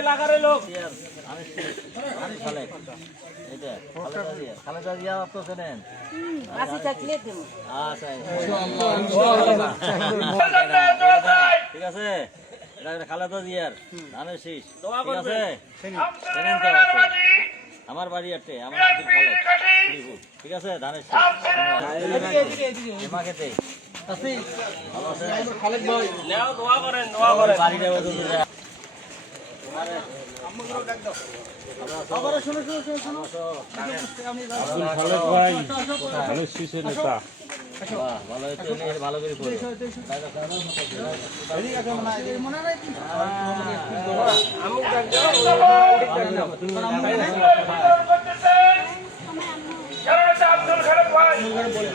এলাকার লোক ঠিক আছে খালেদা জিয়ার ধানের শীষ ঠিক আছে আছে। আমার বাড়ি আটে আমার। ঠিক আছে ধানের শীষ খেতে ভালো আছে নেও দোয়া করেন দোয়া করেন বাড়ি যাব তো দূরে। বাহ, ভালো হয়েছে উনি ভালো করে করবে।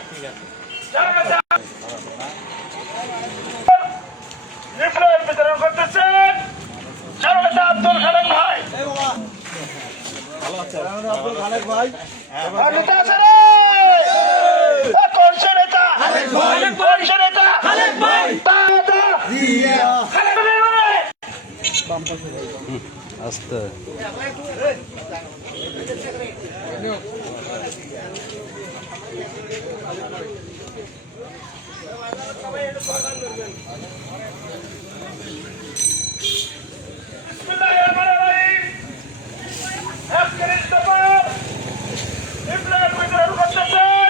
লিফলেট বিতরণ করতেছেন। জননেতা আব্দুল খালেক ভাই। নেতা খালেক ভাই। দাদা খালেক ভাই। বিসমিল্লাহিররহমানিররহিম আজকের ইস্তফার লিফলেট বিতরণ করতেছেন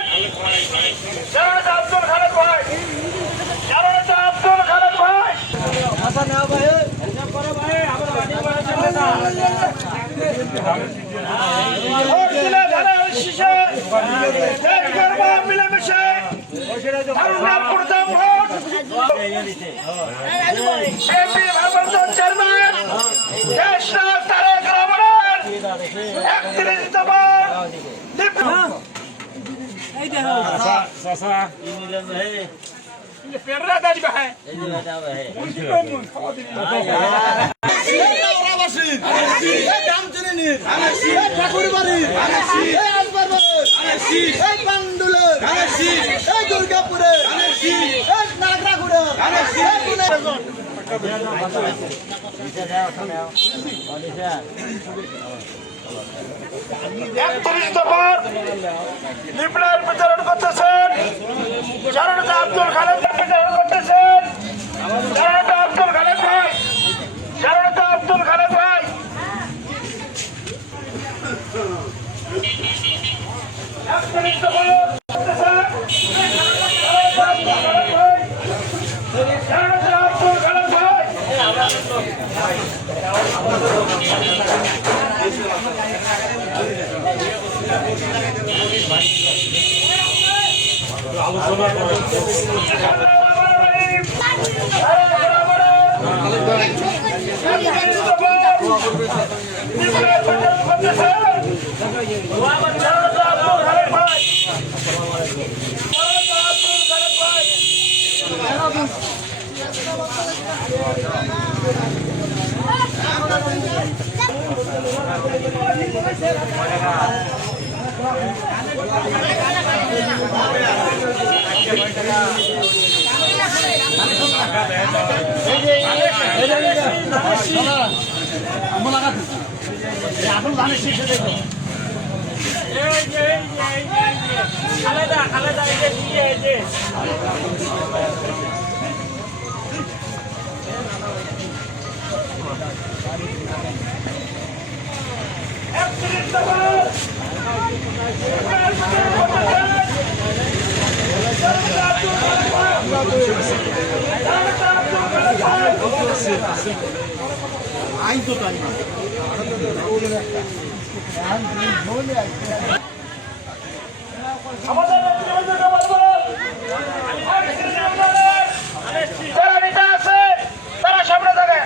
জননেতা আব্দুল খালেক ভাই জননেতা আব্দুল খালেক ভাই ভোট দিলে ধানের শীষে ভোট করব মিলেমিশে ধারণা করতাম ভোট এমপি ভারপ্রাপ্ত চেয়ারম্যান একত্রিশ দফা কি নিচে। একত্রিশ দফার লিফলেট বিতরণ করতেছেন। জননেতা আব্দুল খালেদ বিতরণ করতেছেন। জননেতা আব্দুল খালেদ ভাই। আব্দুল খালেদ ভাই। একত্রিশ দফা করতেছেন জননেতা আব্দুল খালেদ খালেদ এই যে এই যে এই যে দিয়ে এই যে আমাদের যারা তারা সামনে থাকে।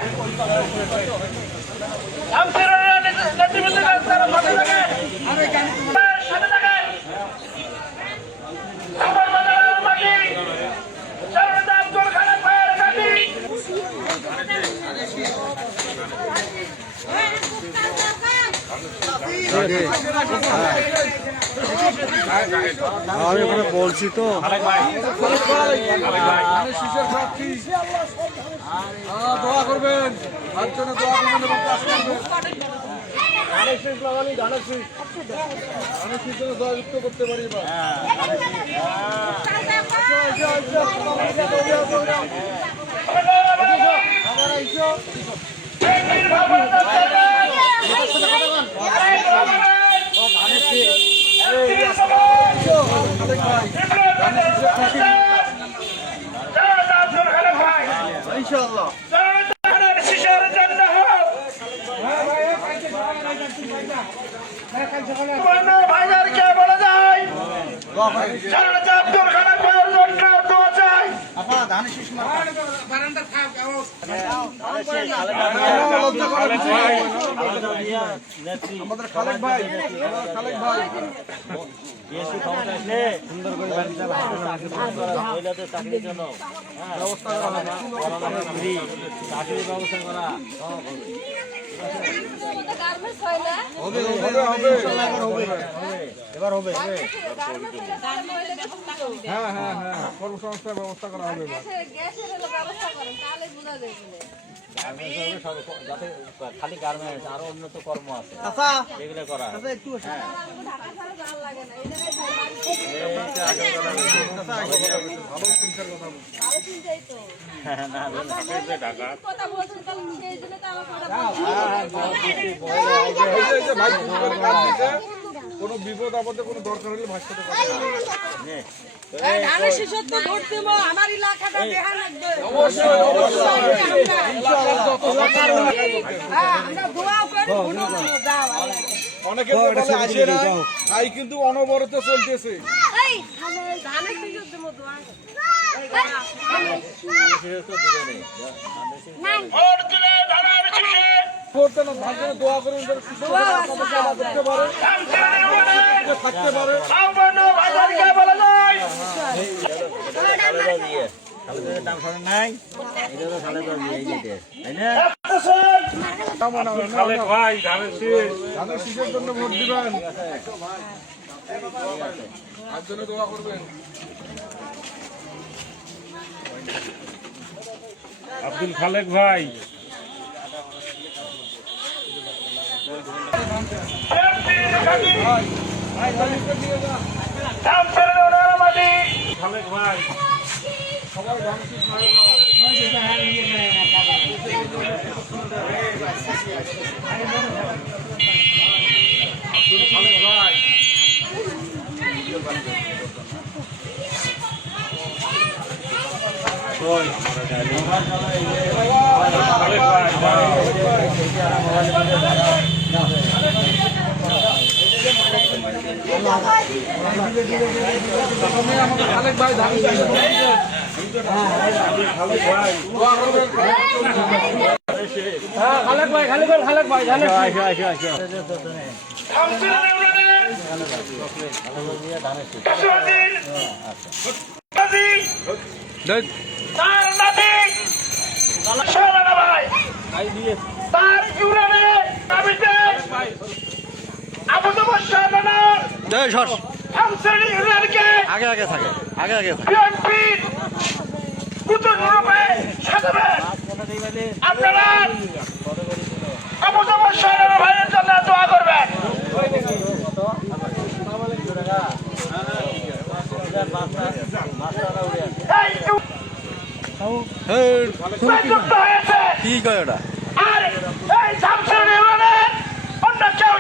আনসারের নেতৃ- নেতৃবৃন্দকে তারা সামনে থাকে। সামনে থাকে। আমার বাজারের মাটি, জননেতা আব্দুল খালেক ভাইয়ের ঘাঁটি। হ্যাঁ আমি ওখানে বলছি তো দোয়া করবেন তার করতে পারি ইনশাআল্লাহ। ভাইজারকে বলে যায় সারা আব্দুল খালেক ভাইয়ের জন্য দোয়া চাই আমাদের খালেক ভাই। খালেক ভাই। বিএসপি ক্ষমতা আসলে সুন্দর করে মহিলাদের চাকরির জন্য। হ্যাঁ, ব্যবস্থা করা হবে। করোনা ফ্রি চাকরির ব্যবস্থা করা। এবার হবে। হ্যাঁ হ্যাঁ হ্যাঁ কর্মসংস্থান ব্যবস্থা করা হবে যাতে খালি গার্মেন্টস আরও উন্নত কর্ম আছে। এগুলো করা। হ্যাঁ। ঢাকা কোনো বিপদ আপদে কোনো দরকার হলে ভাইয়ের সাথে কথা বলবেন। নে। ধানের শিশুর তো ভোট দেব আমার এলাকাটা দেখা লাগবে অবশ্যই অবশ্যই ইনশাআল্লাহ যত দরকার হবে। আমরা দোয়াও করি ভোটও দেবো যাও অনেকে আসে না আই কিন্তু অনবরত চলতেছে শীষে করতে না ভাই দোয়া করুন থাকতে পারে দিয়ে দাম সরেন নাই এটা তো খালেদা দিয়ে এই যেতে তাই না কেমন হবে? না, না। ধানের শীষের জন্য ভোট দিবেন তার জন্য দোয়া করবেন আব্দুল খালেক ভাই শামসুর ইউনিয়নের মাটি খালেক ভাই খালেক ভাই খালেক ভাই খালেক ভাই তার নাতি তার ইউনিয়নে আগে আগে থাকে আগে আগে থাকে। আপনারা ভাইয়ের জন্য দোয়া করবেন। কি কয় ওটা? আর এই